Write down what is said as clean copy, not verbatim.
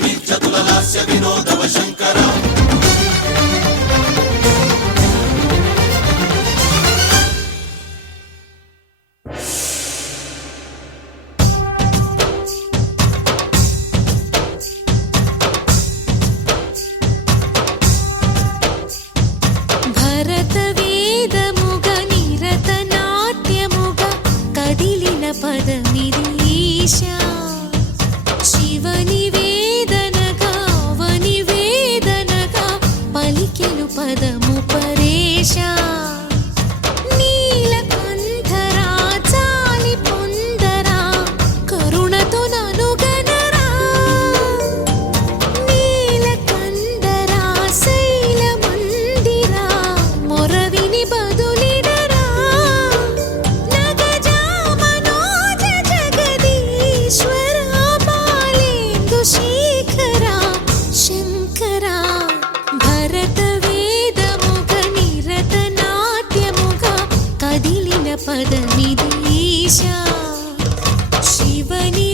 నిత్యతులలాస్య వినోదవ శంకర పదమిదీశా శివని వేదనగా అవని వేదనగా పలికెను పదము పరేశా నీలకంఠరా చాలి పొందరా కరుణతో ననుగనరా నీలకంఠరా శైల మందిరా మొరవిని బదులిడరా శేఖరా శంకరా భరత వేదముగ నిరత నాట్యముగా కదిలిన పదమిదీశా శివని